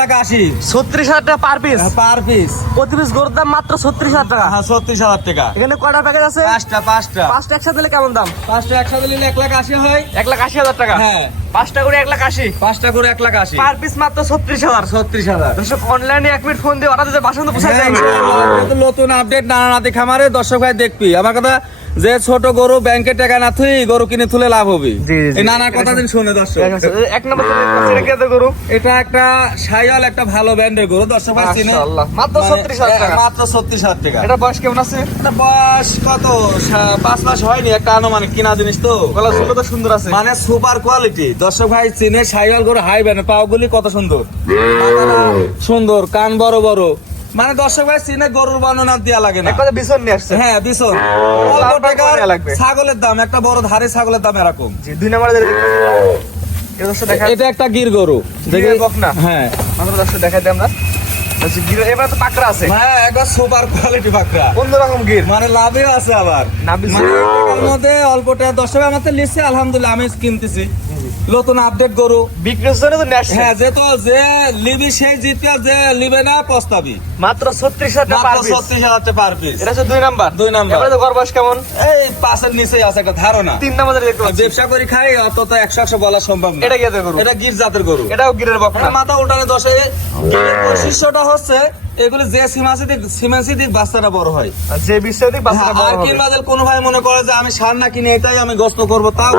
লাখ আশি। ছত্রিশ হাজার টাকা পার পিস পার পিস প্রতি পিস গরুর দাম মাত্র ছত্রিশ হাজার টাকা? হ্যাঁ ছত্রিশ হাজার টাকা। এখানে কয়টা প্যাকেজ আছে? পাঁচটা পাঁচটা। পাঁচটা একসাথে দিলে কেমন দাম? পাঁচটা একসাথে এক লাখ আশি হয়। এক লাখ আশি হাজার টাকা? হ্যাঁ। পাঁচটা করে এক লাখ আশি? পাঁচটা করে এক লাখ আশি। পার পিস মাত্র ছত্রিশ হাজার। ছত্রিশ হাজার। অনলাইনে এক মিনিট ফোন দিয়ে অর্ডার দিতে বাসন্ত পোষায় হ্যাঁ, যায়। এটা তো নতুন আপডেট নানা নাতি খামারে দর্শক ভাই দেখবি। আমার কথা যে ছোট গরু ব্যাংকে টাকা না থুই গরু কিনে তুলে লাভ হবে। নানা কথা দিন শুনে দর্শক। এক নম্বর গরু? এটা একটা সাইয়াল একটা ভালো ব্র্যান্ডের গরু দর্শক। মাত্র মানে, 36,000 মাত্র ছত্রিশ হাজার টাকা। এটা বয়স কেমন আছে? এটা বয়স কত? পাঁচ মাস হয়নি একটা আনুমানিক কিনা জিনিস তো। গলা তো সুন্দর আছে। মানে সুপার কোয়ালিটি। দর্শক ভাই চিনে সাইয়াল গরু হাই ব্যানে পাওগুলি কত সুন্দর। সুন্দর কান বড় বড়। মানে দর্শক ভাই চিনে গরুর বর্ণনা দেওয়া লাগে না। এক কথা বিছন নিয়ে আসছে। হ্যাঁ বিশন অল্প লাভ টাকার লাগবে। ছাগলের দাম? একটা বড় ধারে ছাগলের দাম এরকম। জি দুই নম্বরে এটা দর্শক দেখা এটা একটা গির গরু। গিরের বকনা? হ্যাঁ। আমরা দর্শক দেখাই দিই আমরা। আচ্ছা গির এবার তো পাকড়া আছে। হ্যাঁ একবার সুপার কোয়ালিটি বাকরা অন্যরকম গির? মানে লাভেও আছে আবার। নাভি মানে মধ্যে অল্প টাকা। আমার তো লিখছে আলহামদুলিল্লাহ আমি কিনতেছি। নতুন আপডেট গরু। বিক্রির জন্য তো নিয়ে হ্যাঁ যে তো যে লিবি সেই জিতে যে লিবে না প্রস্তাবি মাত্র ছত্রিশ হাজার টাকা পার পিস ছত্রিশ হাজার টাকা পার পিস এটা হচ্ছে দুই নাম্বার। দুই নাম্বার। এবারে তো বয়স কেমন? এই আছে একটা ধারণা। তিন নাম্বার দেখতে পাচ্ছি। ব্যবসা করে খাই অত তো একশো একশো বলা সম্ভব না। এটা গরু? এটা গির জাতের গরু। এটাও গিরের বকনা। মাথা উল্টানে দশে গিরের বৈশিষ্ট্যটা হচ্ছে এগুলি যে সীমাসি দিক সীমাসি দিক বাচ্চাটা বড় হয়। আর যে বিশ্বের দিক বাচ্চাটা বড় আর কি বাজার কোনো ভাই মনে করে যে আমি সার না কিনে এটাই আমি গোস্ত করব তাও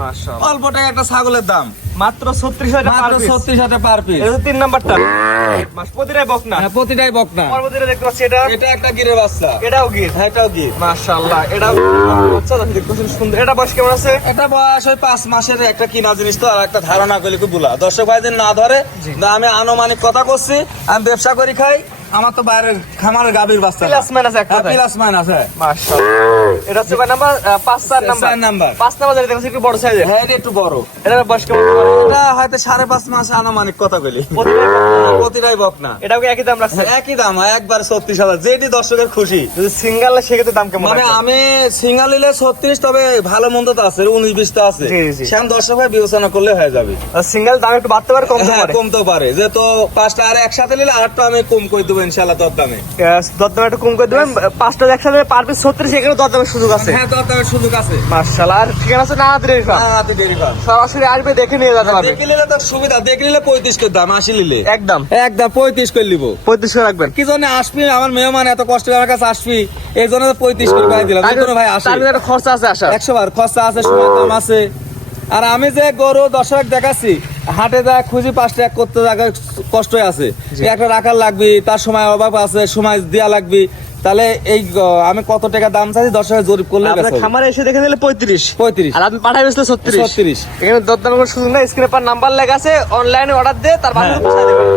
মাশাআল্লাহ। অল্প টাকা একটা ছাগলের দাম। মাত্র ছত্রিশ হাজার টাকা মাত্র পার পিস ছত্রিশ হাজার পার পিস এটা তিন নাম্বারটা। মাস প্রতিটাই বকনা হ্যাঁ, প্রতিটাই বকনা দেখতে পাচ্ছি এটা এটা একটা গিরের বাচ্চা। এটাও গির। হ্যাঁ, এটাও গির। মাশাআল্লাহ এটাও আচ্ছা দেখতে সুন্দর। এটা বয়স কেমন আছে? এটা বয়স ওই পাঁচ মাসের একটা কিনা জিনিস তো আর একটা ধারণা করলে খুব বুলা দর্শক ভাইদের না ধরে না আমি আনুমানিক কথা করছি আমি ব্যবসা করি খাই আমার তো বাইরের খামারের গাভীর বাচ্চা প্লাস মাইনাস এক কথায় প্লাস মাইনাস হ্যাঁ। মাশাআল্লাহ। এটা হচ্ছে কয় নাম্বার পাঁচ চার নাম্বার চার নাম্বার। পাঁচ নাম্বার যেটা দেখছি একটু বড় সাইজের হ্যাঁ এটা একটু বড়। এটা বয়স কেমন? এটা হয়তো সাড়ে পাঁচ মাস আনুমানিক কথা বলি প্রতিটাই বকনা। প্রতিটাই বকনা এটাও কি একই দাম রাখছে? একই দাম একবার ছত্রিশ হাজার। যেটি দর্শকের খুশি। যদি সিঙ্গেল সেক্ষেত্রে দাম কেমন মানে আমি সিঙ্গাল নিলে ছত্রিশ তবে ভালো মন্দ তো আছে উনিশ বিশ তো আছে। জি। দর্শক ভাই বিবেচনা করলে হয়ে যাবে। সিঙ্গেল দাম একটু বাড়তে পারে কমতে হ্যাঁ পারে? যে তো পাঁচটা আর একসাথে নিলে আরেকটা আমি কম করে দেবো ইনশাল্লাহ একটু কম করে দেবেন। পাঁচটা একসাথে পার পিস ছত্রিশ এখানে দরদামের সুযোগ আছে। হ্যাঁ সুযোগ আছে। মার্শাল আর ঠিকানা আছে না হাতে। সরাসরি আসবে দেখে নিয়ে যেতে পারবে দেখে নিলে তো সুবিধা দেখে নিলে পঁয়ত্রিশ করে দাম আশি নিলে। একদম। একদম পঁয়ত্রিশ করে নিবো। পঁয়ত্রিশ করে রাখবেন। কি জন্য আসবি? আমার মেহমান এত কষ্ট করে আমার কাছে আসবি। এই জন্য তো পঁয়ত্রিশ করে পাই দিলাম। ভাই আসে। তার একটা খরচা আছে আসার। একশো বার খরচা আছে সময় দাম আছে। আর আমি যে গরু দর্শক দেখাচ্ছি হাটে যা খুঁজি পাঁচটা এক করতে যা কষ্টই আছে। একটা রাখার লাগবে তার সময় অভাব আছে সময় দেওয়া লাগবে। তাহলে এই আমি কত টাকা দাম চাইছি? দর্শকের জরিপ করলে খামারে এসে দেখে নিলে পঁয়ত্রিশ। পঁয়ত্রিশ। আর আপনি পাঠাই বেসলে ছত্রিশ। ছত্রিশ। এখানে দরদাম করে সুযোগ নাই স্ক্রিনে পার নাম্বার লেখা আছে অনলাইনে অর্ডার দিয়ে তার বাসায়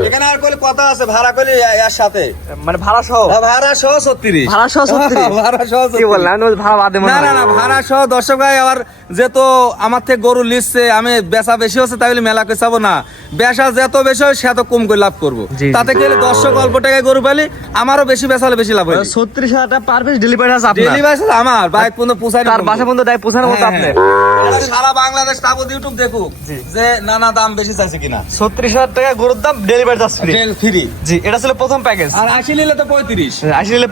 এখানে আর কইলে কথা আছে ভাড়া করলে এর সাথে। মানে ভাড়া সহ? ভাড়া সহ ছত্রিশ। ভাড়া সহ 36? ভাড়া সহ কি 36 বললেন আমি ভাড়া বাদে না না না ভাড়া সহ দর্শক ভাই আবার যেহেতু আমার থেকে গরু লিখছে আমি বেচা বেশি হচ্ছে তাই বলে মেলা কেসাবো না। বেচা যত বেশি হয় সে কম করে লাভ করব। তাতে গেলে দর্শক অল্প টাকায় গরু পালি আমারও বেশি বেচালে বেশি লাভ হয় ছত্রিশ হাজার টাকা পার পিস ডেলিভারি আছে আপনার। ডেলিভারি আমার। বাইক পর্যন্ত পোষায় তার বাসা পর্যন্ত দেয় পৌঁছানোর মতো আপনি সারা বাংলাদেশ তাবো ইউটিউব দেখুক যে নানা দাম বেশি চাইছে কিনা। ছত্রিশ হাজার টাকা গরুর দাম ডেলিভারি চার্জ ফ্রি ফ্রি জি এটা ছিল প্রথম প্যাকেজ আর আশি নিলে তো পঁয়ত্রিশ। আশি নিলে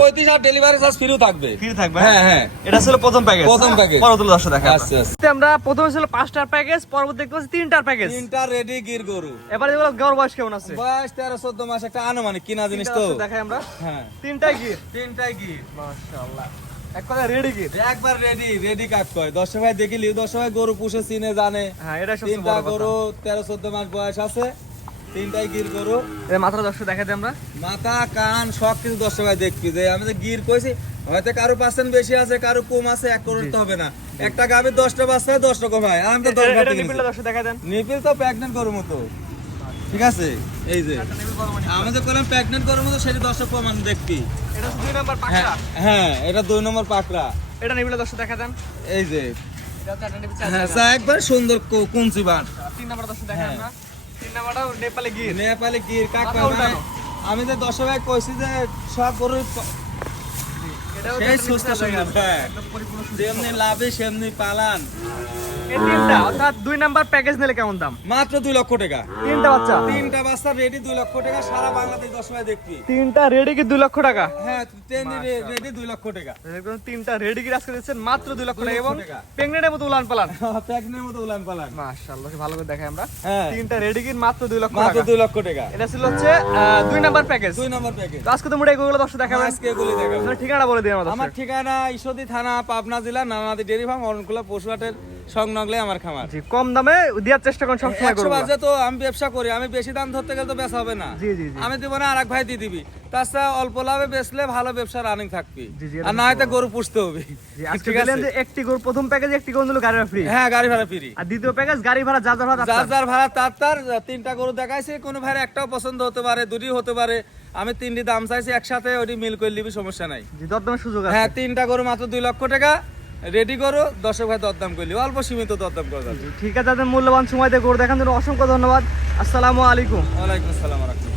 পঁয়ত্রিশ। আর ডেলিভারি চার্জ ফ্রিও থাকবে। ফ্রি থাকবে হ্যাঁ? হ্যাঁ এটা ছিল প্রথম প্যাকেজ প্রথম package। পরবর্তী দর্শক দেখা আচ্ছা। আমরা প্রথমে ছিল পাঁচটার প্যাকেজ পরবর্তী দেখতে পাচ্ছি তিনটার প্যাকেজ তিনটা রেডি গির গরু। এবারে যেগুলো গড় বয়স কেমন আছে। বয়স তেরো চোদ্দ মাস একটা আনুমানিক কিনা জিনিস তো। দেখাই আমরা। হ্যাঁ। তিনটাই গির। তিনটাই গির। মাশাআল্লাহ। এক কথা রেডি গির একবার রেডি রেডি কাজ কয়? দশ ভাই দেখিলি দশ ভাই গরু পুষে চিনে জানে। হ্যাঁ এটা তিনটা গরু গরু তেরো চোদ্দ মাস বয়স আছে তিনটাই গির গরু। এর দর্শক দেখাই আমরা। মাথা কান সব কিছু দশ ভাই দেখবি। যে আমি যে গির কইছি হয়তো কারও পার্সেন্ট বেশি আছে কারও কম আছে এক করতে হবে না। একটা গাভি দশটা বাচ্চা হয় দশ রকম হয় আমি তো দশ নিপিল তো প্রেগনেন্ট গরুর মতো। ঠিক আছে? এই যে আমি যে করলাম প্রেগনেন্ট গরুর মতো সেটা দর্শক প্রমাণ দেখবি। এটা দুই নাম্বার হ্যাঁ পাকড়া। হ্যাঁ এটা দুই নম্বর পাকড়া। এটা দর্শক দেন এই যে হ্যাঁ একবার সুন্দর কো- কুঞ্চি বান তিন নাম্বার দর্শক দেখাই হ্যাঁ। তিন নাম্বারটা নেপালে গির। নেপালে কাক আমি যে দশ ভাই কইছি যে সব গরু এটাও সেই সুস্থ সুন্দর একদম পরিপূর্ণ সুস্থ। যেমনি লাভে সেমনি পালান। তিনটা অর্থাৎ দুই নাম্বার প্যাকেজ নিলে কেমন দাম? মাত্র দুই লক্ষ টাকা। তিনটা বাচ্চা? তিনটা বাচ্চা রেডি দুই লক্ষ টাকা সারা বাংলাদেশ দশ সময় দেখবি। তিনটা রেডি কি দুই লক্ষ টাকা? হ্যাঁ রেডি দুই লক্ষ টাকা। এরকম তিনটা রেডি কি আজকে দিচ্ছেন? মাত্র দুই লক্ষ টাকা এবং প্রেগনেন্টের মতো উলান পালান। প্যাকেটের মতো উলান পালান। মাশাআল্লাহ ভালো করে দেখাই আমরা। হ্যাঁ। তিনটা রেডি কি মাত্র দুই লক্ষ মাত্র দুই লক্ষ টাকা। এটা ছিল হচ্ছে দুই নাম্বার প্যাকেজ দুই নম্বর প্যাকেজ তো আজকে তো মোটা এগুলো দর্শক দেখাবেন আজকে এগুলি দেখাবো। ঠিকানা বলে দিন আমাদের আমার ঠিকানা ঈশ্বরদী থানা পাবনা জেলা নানাদি ডেরি ফার্ম অরণকুলা পশুহাটের সংলগ্নে আমার খামার। জি কম দামে দেওয়ার চেষ্টা করুন একশো করব তো আমি ব্যবসা করি আমি বেশি দাম ধরতে গেলে তো বেচা হবে না। জি জি আমি দিব না আর এক ভাই দিয়ে দিবি। তাছাড়া অল্প লাভে বেচলে ভালো ব্যবসা রানিং থাকবি। আর না হয়তো গরু পুষতে হবে। আজকে আছে যে একটি গরু প্রথম প্যাকেজ একটি গরু দিল গাড়ি ফ্রি হ্যাঁ গাড়ি ভাড়া ফ্রি আর দ্বিতীয় প্যাকেজ গাড়ি ভাড়া যা যা ভাড়া যার যার ভাড়া তার তার তিনটা গরু দেখাইছে কোনো ভাইয়ের একটাও পছন্দ হতে পারে দুটি হতে পারে। আমি তিনটি দাম চাইছি একসাথে ওটি মিল করে নিবি সমস্যা নাই। দরদামের সুযোগ হ্যাঁ তিনটা গরু মাত্র দুই লক্ষ টাকা। রেডি করো দর্শক ভাই দরদাম করলি অল্প সীমিত দরদাম করে যাবে ঠিক আছে তাদের মূল্যবান সময় দিয়ে গরু দেখার জন্য অসংখ্য ধন্যবাদ। আসসালামু আলাইকুম। ওয়ালাইকুম আসসালাম রাখুন